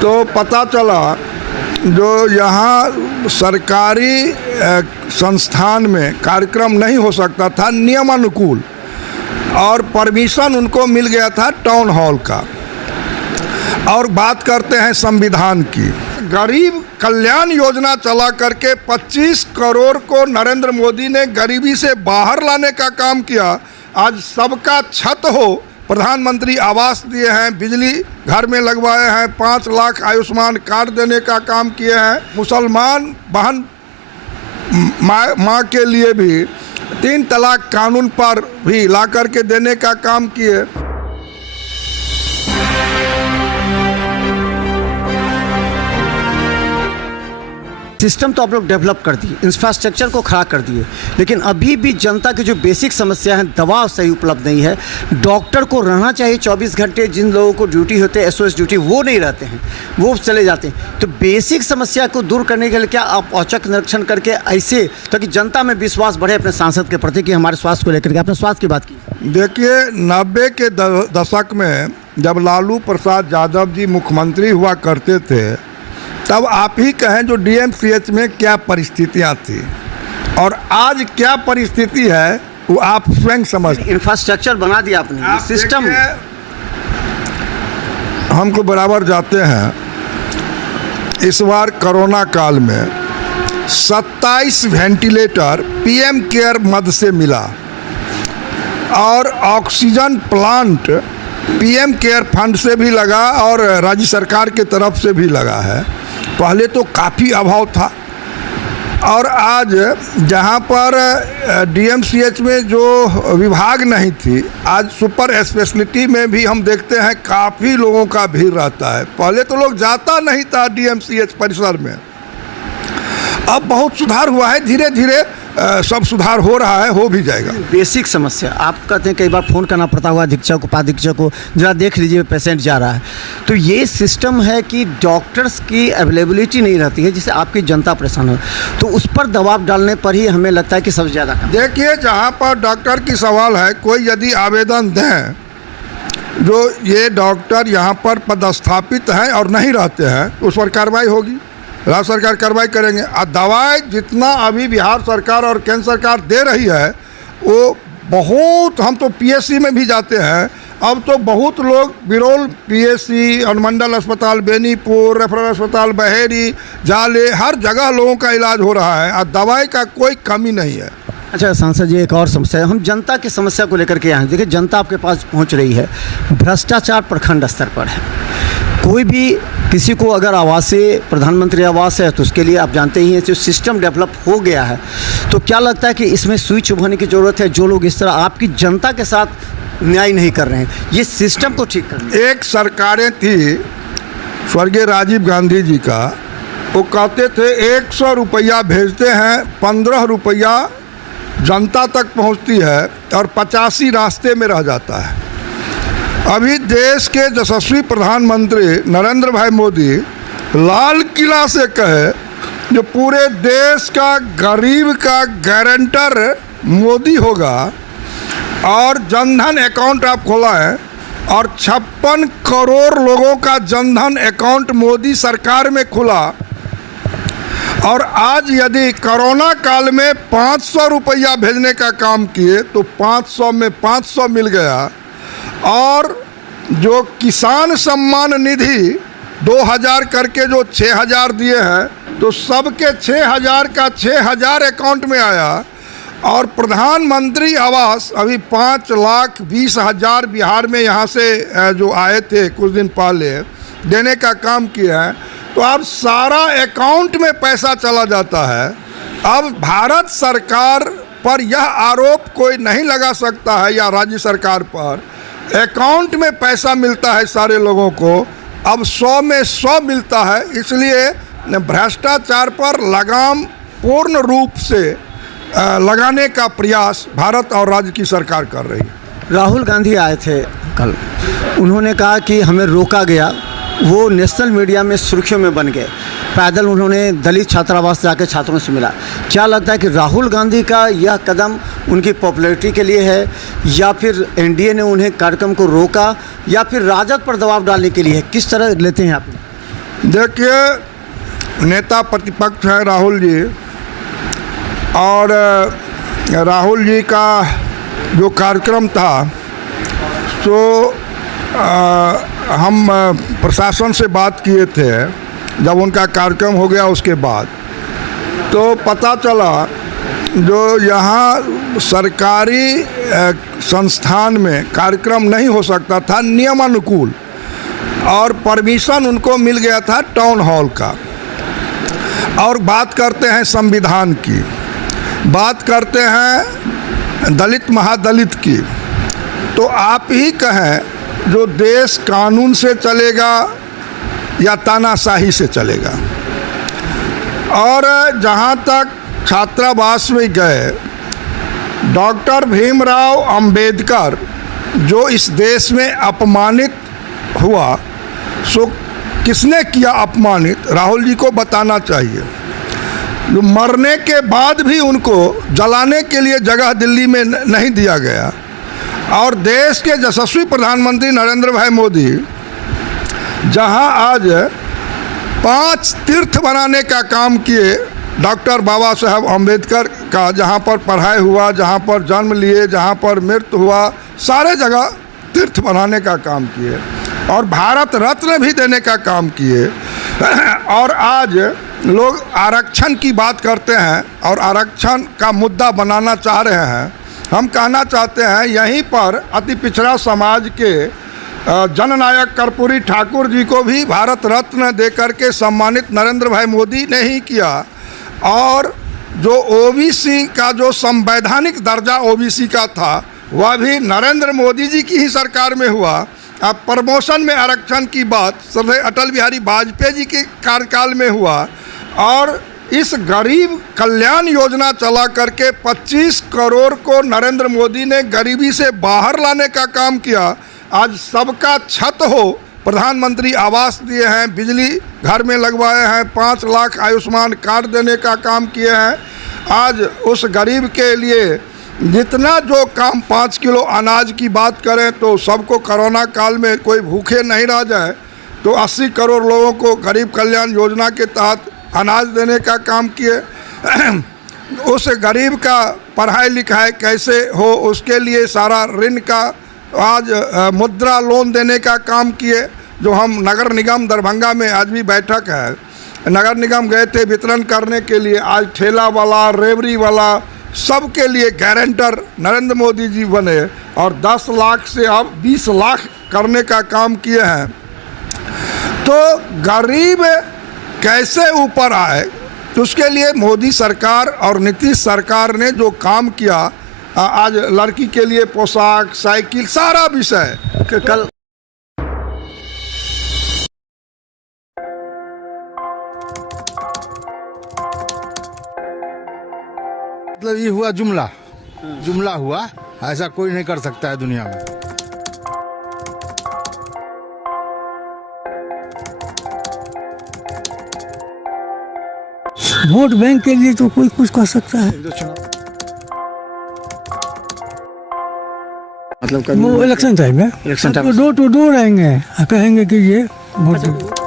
तो पता चला जो यहाँ सरकारी संस्थान में कार्यक्रम नहीं हो सकता था नियमानुकूल, और परमिशन उनको मिल गया था टाउन हॉल का। और बात करते हैं संविधान की, गरीब कल्याण योजना चला करके 25 करोड़ को नरेंद्र मोदी ने गरीबी से बाहर लाने का काम किया। आज सबका छत हो, प्रधानमंत्री आवास दिए हैं, बिजली घर में लगवाए हैं, 5 लाख आयुष्मान कार्ड देने का काम किए हैं। मुसलमान बहन माँ के लिए भी 3 तलाक कानून पर भी ला करके देने का काम किए। सिस्टम तो आप लोग डेवलप कर दिए, इंफ्रास्ट्रक्चर को खड़ा कर दिए, लेकिन अभी भी जनता की जो बेसिक समस्या है, दवा सही उपलब्ध नहीं है। डॉक्टर को रहना चाहिए 24 घंटे, जिन लोगों को ड्यूटी होते हैं एसओएस ड्यूटी, वो नहीं रहते हैं, वो चले जाते हैं। तो बेसिक समस्या को दूर करने के लिए क्या आप औचक निरीक्षण करके ऐसे, ताकि जनता में विश्वास बढ़े अपने सांसद के प्रति कि हमारे स्वास्थ्य को लेकर के, आपने स्वास्थ्य की बात की। देखिए 90 के दशक में जब लालू प्रसाद यादव जी मुख्यमंत्री हुआ करते थे, तब आप ही कहें जो डीएमसीएच में क्या परिस्थितियां थी और आज क्या परिस्थिति है, वो आप स्वयं समझते। इंफ्रास्ट्रक्चर बना दिया आपने, सिस्टम। हमको बराबर जाते हैं, इस बार कोरोना काल में 27 वेंटिलेटर पीएम केयर मद से मिला और oxygen plant PM care fund से भी लगा और राज्य सरकार के तरफ से भी लगा है। पहले तो काफ़ी अभाव था, और आज जहाँ पर डीएमसीएच में जो विभाग नहीं थी, आज सुपर स्पेशलिटी में भी हम देखते हैं काफ़ी लोगों का भीड़ रहता है। पहले तो लोग जाता नहीं था डीएमसीएच परिसर में, अब बहुत सुधार हुआ है, धीरे धीरे सब सुधार हो रहा है, हो भी जाएगा। बेसिक समस्या आप कहते हैं कई बार फ़ोन करना पड़ता हुआ अधीक्षक उपाधीक्षक को, जरा देख लीजिए पेशेंट जा रहा है। तो ये सिस्टम है कि डॉक्टर्स की अवेलेबिलिटी नहीं रहती है, जिससे आपकी जनता परेशान हो, तो उस पर दबाव डालने पर ही हमें लगता है कि सबसे ज़्यादा। देखिए जहाँ पर डॉक्टर की सवाल है, कोई यदि आवेदन दें जो ये डॉक्टर यहाँ पर पदस्थापित हैं और नहीं रहते हैं, उस पर कार्रवाई होगी, राज्य सरकार कार्रवाई करेंगे। और दवाई जितना अभी बिहार सरकार और केंद्र सरकार दे रही है वो बहुत, हम तो पीएससी में भी जाते हैं, अब तो बहुत लोग बिरोल पीएससी, अनुमंडल अस्पताल बेनीपुर, रेफरल अस्पताल बहेरी, जाले, हर जगह लोगों का इलाज हो रहा है और दवाई का कोई कमी नहीं है। अच्छा सांसद जी, एक और समस्या है, हम जनता की समस्या को लेकर के आए हैं। देखिए जनता आपके पास पहुंच रही है, भ्रष्टाचार प्रखंड स्तर पर है। कोई भी किसी को अगर आवासीय प्रधानमंत्री आवास है तो उसके लिए आप जानते ही हैं जो सिस्टम डेवलप हो गया है, तो क्या लगता है कि इसमें सुई चुभाने की ज़रूरत है? जो लोग इस तरह आपकी जनता के साथ न्याय नहीं कर रहे हैं, ये सिस्टम को ठीक करना। एक सरकारें थी स्वर्गीय राजीव गांधी जी का, वो कहते थे 100 रुपया भेजते हैं, 15 रुपया जनता तक पहुंचती है और 85 रास्ते में रह जाता है। अभी देश के यशस्वी प्रधानमंत्री नरेंद्र भाई मोदी लाल किला से कहे जो पूरे देश का गरीब का गारंटर मोदी होगा, और जनधन अकाउंट आप खोला है और 56 करोड़ लोगों का जनधन अकाउंट मोदी सरकार में खुला, और आज यदि कोरोना काल में 500 रुपया भेजने का काम किए तो 500 में 500 मिल गया, और जो किसान सम्मान निधि 2000 करके जो 6000 दिए हैं, तो सबके 6000 का 6000 अकाउंट में आया, और प्रधानमंत्री आवास अभी 5,20,000 बिहार में यहाँ से जो आए थे कुछ दिन पहले देने का काम किया है। तो अब सारा अकाउंट में पैसा चला जाता है। अब भारत सरकार पर यह आरोप कोई नहीं लगा सकता है या राज्य सरकार पर, अकाउंट में पैसा मिलता है सारे लोगों को, अब 100 में 100 मिलता है। इसलिए भ्रष्टाचार पर लगाम पूर्ण रूप से लगाने का प्रयास भारत और राज्य की सरकार कर रही है। राहुल गांधी आए थे कल, उन्होंने कहा कि हमें रोका गया, वो नेशनल मीडिया में सुर्खियों में बन गए। पैदल उन्होंने दलित छात्रावास जाकर छात्रों से मिला। क्या लगता है कि राहुल गांधी का यह कदम उनकी पॉपुलैरिटी के लिए है, या फिर एनडीए ने उन्हें कार्यक्रम को रोका, या फिर राजद पर दबाव डालने के लिए है? किस तरह लेते हैं आप? देखिए, नेता प्रतिपक्ष हैं राहुल जी, और राहुल जी का जो कार्यक्रम था तो हम प्रशासन से बात किए थे जब उनका कार्यक्रम हो गया उसके बाद, तो पता चला जो यहाँ सरकारी संस्थान में कार्यक्रम नहीं हो सकता था नियमानुकूल, और परमिशन उनको मिल गया था टाउन हॉल का। और बात करते हैं संविधान की, बात करते हैं दलित महादलित की, तो आप ही कहें जो देश कानून से चलेगा या तानाशाही से चलेगा। और जहाँ तक छात्रावास में गए, डॉक्टर भीमराव अंबेडकर जो इस देश में अपमानित हुआ, सो किसने किया अपमानित? राहुल जी को बताना चाहिए। जो मरने के बाद भी उनको जलाने के लिए जगह दिल्ली में नहीं दिया गया, और देश के यशस्वी प्रधानमंत्री नरेंद्र भाई मोदी जहां आज 5 तीर्थ बनाने का काम किए डॉक्टर बाबा साहब अम्बेडकर का, जहां पर पढ़ाई हुआ, जहां पर जन्म लिए, जहां पर मृत्यु हुआ, सारे जगह तीर्थ बनाने का काम किए, और भारत रत्न भी देने का काम किए। और आज लोग आरक्षण की बात करते हैं और आरक्षण का मुद्दा बनाना चाह रहे हैं। हम कहना चाहते हैं यहीं पर अति पिछड़ा समाज के जननायक कर्पूरी ठाकुर जी को भी भारत रत्न देकर के सम्मानित नरेंद्र भाई मोदी ने ही किया, और जो ओबीसी का जो संवैधानिक दर्जा ओबीसी का था वह भी नरेंद्र मोदी जी की ही सरकार में हुआ। अब प्रमोशन में आरक्षण की बात श्रद्धेय अटल बिहारी वाजपेयी जी के कार्यकाल में हुआ, और इस गरीब कल्याण योजना चला करके 25 करोड़ को नरेंद्र मोदी ने गरीबी से बाहर लाने का काम किया। आज सबका छत हो, प्रधानमंत्री आवास दिए हैं, बिजली घर में लगवाए हैं, 5 लाख आयुष्मान कार्ड देने का काम किए हैं। आज उस गरीब के लिए जितना जो काम, 5 किलो अनाज की बात करें तो सबको कोरोना काल में कोई भूखे नहीं रह जाए, तो 80 करोड़ लोगों को गरीब कल्याण योजना के तहत अनाज देने का काम किए। उस गरीब का पढ़ाई लिखाई कैसे हो उसके लिए सारा ऋण का आज मुद्रा लोन देने का काम किए, जो हम नगर निगम दरभंगा में आज भी बैठक है, नगर निगम गए थे वितरण करने के लिए। आज ठेला वाला, रेवड़ी वाला, सबके लिए गारंटर नरेंद्र मोदी जी बने, और 10 लाख से अब 20 लाख करने का काम किए हैं। तो गरीब कैसे ऊपर आए, तो उसके लिए मोदी सरकार और नीतीश सरकार ने जो काम किया, आज लड़की के लिए पोशाक, साइकिल, सारा विषय कल मतलब ये हुआ जुमला हुआ, ऐसा कोई नहीं कर सकता है दुनिया में। वोट बैंक के लिए तो कोई कुछ कर सकता है। मतलब वो इलेक्शन टाइम में election time door to door आएंगे, कहेंगे कि ये वोट